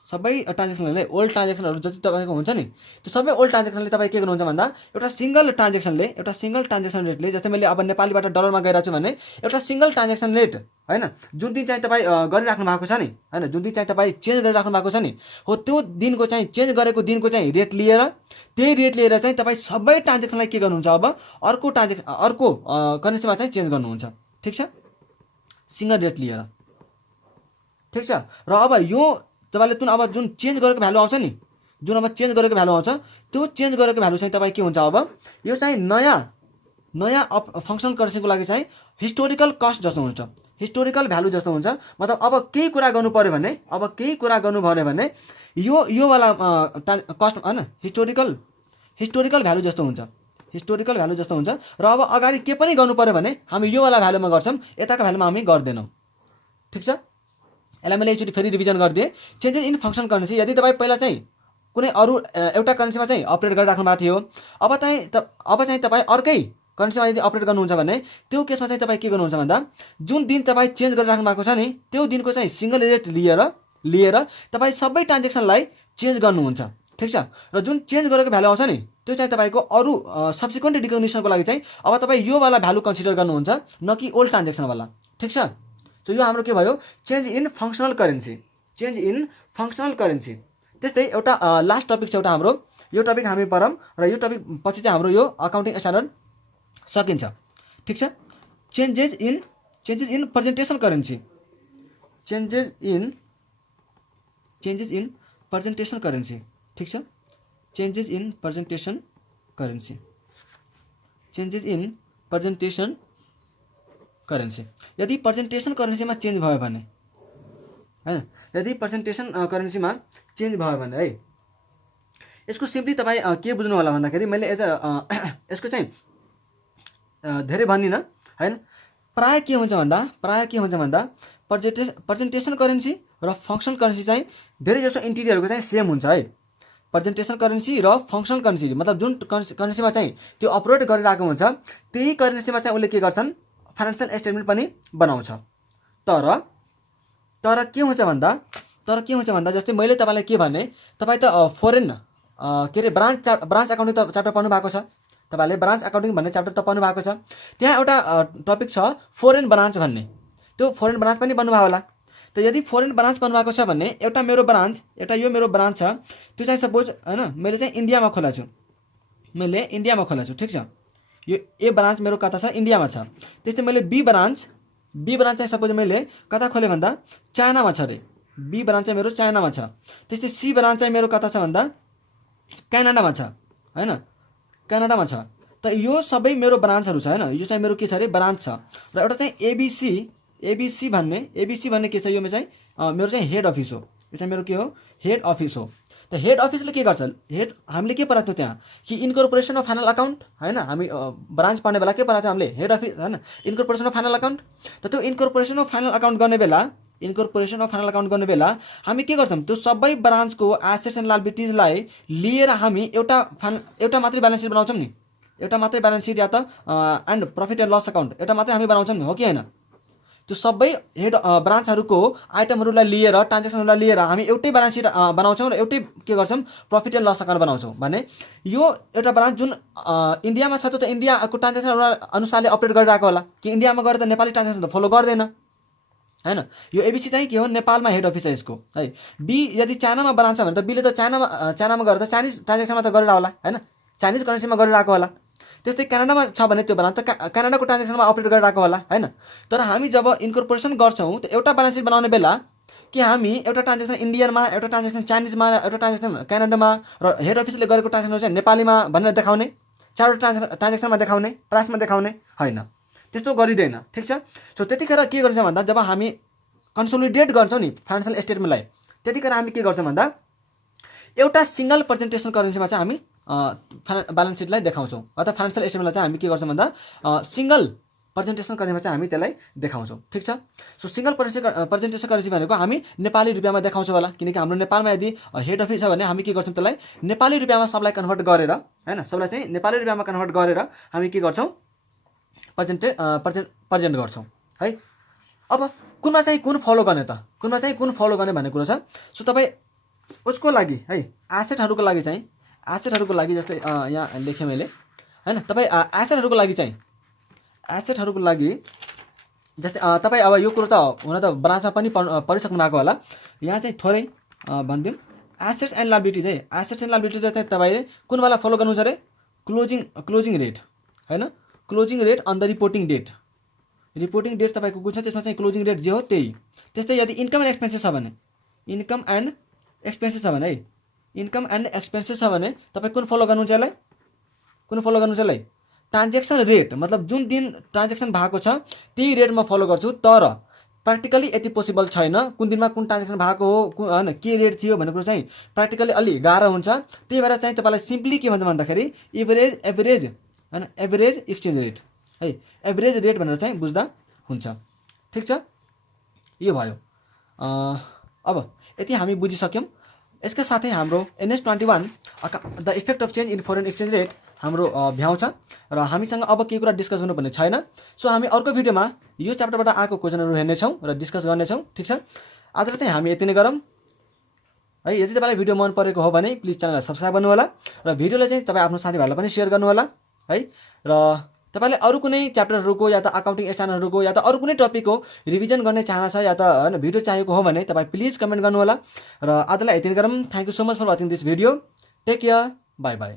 सबै ट्रान्जेक्सनले ओल्ड ट्रान्जेक्सनहरू जति तपाईँको हुन्छ नि त्यो सबै ओल्ड ट्रान्जेक्सनले तपाईँ के गर्नुहुन्छ भन्दा एउटा सिंगल ट्रान्जेक्सन रेटले, जस्तै मैले अब नेपालीबाट डलरमा गइरहेको छु भने एउटा सिंगल ट्रान्जेक्सन रेट हैन, जुन दिन चाहिँ तपाईँ गरिराख्नु भएको छ नि हैन, जुन दिन चाहिँ तपाईँ चेन्ज गरिराख्नु भएको छ नि हो, त्यो दिनको चाहिँ चेन्ज गरेको दिनको चाहिँ रेट लिएर, त्यही रेट लिएर चाहिँ तपाईँ सबै ट्रान्जेक्सनलाई के गर्नुहुन्छ अब अर्को करेन्सीमा चाहिँ चेन्ज गर्नुहुन्छ। ठिक छ, सिंगल रेट लिएर। ठिक छ। र अब यो तपाईँले जुन चेन्ज गरेको भ्यालु आउँछ नि, त्यो चेन्ज गरेको भ्यालु चाहिँ तपाईँ के हुन्छ अब यो चाहिँ नयाँ फङ्सनल करेन्सीको लागि चाहिँ हिस्टोरिकल कस्ट जस्तो हुन्छ, हिस्टोरिकल भ्यालु जस्तो हुन्छ। मतलब अब केही कुरा गर्नु पर्यो भने यो वाला कस्ट हैन हिस्टोरिकल भ्यालु जस्तो हुन्छ, र अब अगाडि के पनि गर्नु पर्यो भने हामी यो वाला भ्यालुमा गर्छौँ, यताको भ्यालुमा हामी गर्दैनौँ। ठिक छ। यसलाई मैले एकचोटि फेरि रिभिजन गरिदिएँ। चेन्जेस इन फङ्सन करेन्सी, यदि तपाईँ पहिला चाहिँ कुनै अरू एउटा करेन्सीमा चाहिँ अपरेट गरेर राख्नु भएको थियो, अब चाहिँ तपाईँ अर्कै करेन्सीमा यदि अपरेट गर्नुहुन्छ भने त्यो केसमा चाहिँ तपाईँ के गर्नुहुन्छ भन्दा जुन दिन तपाईँ चेन्ज गरेर राख्नु भएको छ नि त्यो दिनको चाहिँ सिंगल रेट लिएर तपाईँ सबै ट्रान्जेक्सनलाई चेन्ज गर्नुहुन्छ। ठिक छ। र जुन चेन्ज गरेको भ्यालु आउँछ नि त्यो चाहिँ तपाईँको अरू सब्सिक्वेन्ट रिकग्निसनको लागि चाहिँ अब तपाईँ यो वाला भ्यालु कन्सिडर गर्नुहुन्छ, न कि ओल्ड ट्रान्जेक्सनवाला। ठिक छ। सो यो हाम्रो के भयो चेन्ज इन फङ्सनल करेन्सी। त्यस्तै एउटा लास्ट टपिक छ एउटा हाम्रो, यो टपिक हामी पढौँ र यो टपिक पछि चाहिँ हाम्रो यो अकाउन्टिङ स्ट्यान्डर्ड सकिन्छ। ठिक छ। Changes in presentation currency. ठिक छ। Changes in presentation currency. यदि प्रेजेन्टेसन करेन्सीमा चेन्ज भयो भने हैन, है, यसको सिम्पली तपाईँ के बुझ्नु होला भन्दाखेरि मैले यसको चाहिँ धेरै भन्दिनँ हैन। प्राय के हुन्छ भन्दा प्रेजेन्टेसन करेन्सी र फङ्सनल करेन्सी चाहिँ धेरै जसो इन्टिरियरको चाहिँ सेम हुन्छ है। प्रेजेन्टेसन करेन्सी र फङ्सनल करेन्सी मतलब जुन करेन्सीमा चाहिँ त्यो अपरेट गरिरहेको हुन्छ त्यही करेन्सीमा चाहिँ उसले के गर्छन् फाइनेन्सियल स्टेटमेन्ट पनि बनाउँछ। तर के हुन्छ भन्दा जस्तै मैले तपाईँलाई के भने, तपाईँ त फरेन ब्रान्च अकाउन्टिङ च्याप्टर पढ्नु भएको छ, तपाईँले ब्रान्च अकाउन्टिङ भन्ने च्याप्टर त पढ्नु भएको छ। त्यहाँ एउटा टपिक छ फोरेन ब्रान्च भन्ने, त्यो फोरेन ब्रान्च पनि बन्नुभयो होला। त यदि फोरेन ब्रान्च बन्नुभएको छ भने एउटा यो मेरो ब्रान्च छ, त्यो चाहिँ सपोज हैन मैले चाहिँ इन्डियामा खोलेको छु। ठिक छ। यो ए ब्रान्च मेरो कता छ इन्डियामा छ। त्यस्तै मैले बी ब्रान्च चाहिँ सपोज मैले कता खोलेँ भन्दा चाइनामा छ रे, बी ब्रान्च चाहिँ मेरो चाइनामा छ। त्यस्तै सी ब्रान्च चाहिँ मेरो कता छ भन्दा क्यानाडामा छ हैन, क्यानाडामा छ। त यो सबै मेरो ब्रान्चहरू छ हैन, यो चाहिँ मेरो के छ रे ब्रान्च छ। र एउटा चाहिँ एबीसी भन्ने के छ, यो चाहिँ मेरो चाहिँ हेड अफिस हो। यो चाहिँ मेरो के हो हेड अफिस हो। त हेड अफिसले के गर्छ, हामीले के पढाएको थियो त्यहाँ कि इन्कर्पोरेसन अफ फाइनल अकाउन्ट हैन, हामी ब्रान्च पढ्ने बेला के पढाएको थियो हामीले हेड अफिस हैन, इन्कर्पोरेसन अफ फाइनल अकाउन्ट। त त्यो इन्कर्पोरेसन अफ फाइनल अकाउन्ट गर्ने बेला हामी के गर्छौँ, त्यो सबै ब्रान्चको एसेट्स एन्ड लायबिलिटिजलाई लिएर हामी एउटा मात्रै ब्यालेन्स सिट बनाउँछौँ नि, एउटा मात्रै ब्यालेन्स सिट या त and profit and loss account एउटा मात्रै हामी बनाउँछौँ नि, हो कि होइन। त्यो सबै हेड ब्रान्चहरूको आइटमहरूलाई लिएर ट्रान्जेक्सनहरूलाई लिएर हामी एउटै ब्यालेन्स सिट बनाउँछौँ र एउटै के गर्छौँ प्रफिट एन्ड लस अकाउन्ट बनाउँछौँ भने यो एउटा ब्रान्च जुन इन्डियामा छ त्यो त इन्डियाको ट्रान्जेक्सन अनुसारले अपडेट गरिरहेको होला कि इन्डियामा गएर त नेपाली ट्रान्जेक्सन त फलो गर्दैन हैन। यो एबिसी चाहिँ के हो नेपालमा हेड अफिस है यसको है। बी यदि चाइनामा ब्रान्च छ भने त बीले त चाइनामा गएर त चाइनिज ट्रान्जेक्सनमा त गरेर होला हैन, चाइनिज करेन्सीमा गरिरहेको होला। त्यस्तै क्यानाडामा छ भने त्यो ब्रान्च त क्यानाडाको ट्रान्जेक्सनमा अपडेट गरिरहेको होला हैन। तर हामी जब इन्कर्पोरेसन गर्छौँ त एउटा ब्यालेन्स सिट बनाउने बेला कि हामी एउटा ट्रान्जेक्सन इन्डियनमा, एउटा ट्रान्जेक्सन चाइनिजमा, एउटा ट्रान्जेक्सन क्यानाडामा र हेड अफिसले गरेको ट्रान्जेक्सन चाहिँ नेपालीमा भनेर देखाउने, चारवटा ट्रान्जेक्सनमा देखाउने, प्राइसमा देखाउने होइन, त्यस्तो गरिँदैन। ठिक छ। सो त्यतिखेर के गर्छ भन्दा जब हामी कन्सोलिडेट गर्छौँ नि फाइनेन्सियल स्टेटमेन्टलाई त्यतिखेर हामी के गर्छौँ भन्दा एउटा सिङ्गल प्रेजेन्टेसन करेन्सीमा चाहिँ हामी ब्यालेन्स सिटलाई देखाउँछौँ अथवा फाइनेन्सियल स्टेटमेन्टलाई चाहिँ हामी के गर्छौँ भन्दा सिङ्गल प्रेजेन्टेसन करेन्सीमा चाहिँ हामी त्यसलाई देखाउँछौँ। ठिक छ। सो सिङ्गल प्रेजेन्टेसन करेन्सी भनेको हामी नेपाली रुपियाँमा देखाउँछौँ होला, किनकि हाम्रो नेपालमा यदि हेड अफिस छ भने हामी के गर्छौँ त्यसलाई नेपाली रुपियाँमा सबलाई कन्भर्ट गरेर हैन, सबलाई चाहिँ नेपाली रुपियाँमा कन्भर्ट गरेर हामी के गर्छौँ प्रेजेन्ट गर्छौँ है। अब कुनमा चाहिँ कुन फलो गर्ने त, कुनमा चाहिँ कुन फलो गर्ने भन्ने कुरो छ। सो तपाईँ उसको लागि है एसेटहरूको लागि जस्तै यहाँ लेखेँ मैले हैन, तपाईँ एसेटहरूको लागि जस्तै तपाईँ अब यो कुरो त हुन त ब्रान्चमा पनि पढिसक्नु भएको होला। यहाँ चाहिँ थोरै भनिदिउँ एसेट्स एन्ड लायबिलिटी चाहिँ चाहिँ तपाईँले कुनवाला फलो गर्नुहुन्छ अरे क्लोजिङ रेट हैन, closing rate on the reporting date तपाईँको कुन छ त्यसमा चाहिँ क्लोजिङ रेट जे हो त्यही। त्यस्तै यदि इन्कम एन्ड एक्सपेन्सेस छ भने इन्कम एन्ड एक्सपेन्सेस छ भने तपाईँ कुन फलो गर्नुहुन्छ यसलाई ट्रान्जेक्सन रेट, मतलब जुन दिन ट्रान्जेक्सन भएको छ त्यही रेट म फलो गर्छु। तर प्र्याक्टिकली यति पोसिबल छैन, कुन दिनमा कुन ट्रान्जेक्सन भएको हो हैन के रेट थियो भन्ने कुरो चाहिँ प्र्याक्टिकली अलि गाह्रो हुन्छ। त्यही भएर चाहिँ तपाईँलाई सिम्पली के भन्छ भन्दाखेरि एभरेज हैन, एभरेज एक्सचेन्ज रेट है, एभरेज रेट भनेर चाहिँ बुझ्दा हुन्छ। ठिक छ। यो भयो। अब यति हामी बुझिसक्यौँ। यसका साथै हाम्रो NS21 the effect of change in foreign exchange rate हाम्रो भ्याउँछ र हामीसँग अब केही कुरा डिस्कस गर्नुपर्ने छैन। सो हामी अर्को भिडियोमा यो च्याप्टरबाट आएको क्वेसनहरू हेर्नेछौँ र डिस्कस गर्नेछौँ। ठिक छ। आजलाई चाहिँ हामी यति नै गरौँ है। यदि तपाईँलाई भिडियो मन परेको हो भने प्लिज च्यानललाई सब्सक्राइब गर्नु होला र भिडियोलाई चाहिँ तपाईँ आफ्नो साथीभाइहरूलाई पनि सेयर गर्नु होला है। र तपाईँले अरू कुनै च्याप्टरहरूको या त अकाउन्टिङ स्ट्यान्डर्डहरूको या त अरू कुनै टपिकको रिभिजन गर्ने चाहना छ या त हैन भिडियो चाहिएको हो भने तपाईँ प्लिज कमेन्ट गर्नु होला। र आजलाई यति नै गरौँ। Thank you so much for watching this video. Take care, bye by.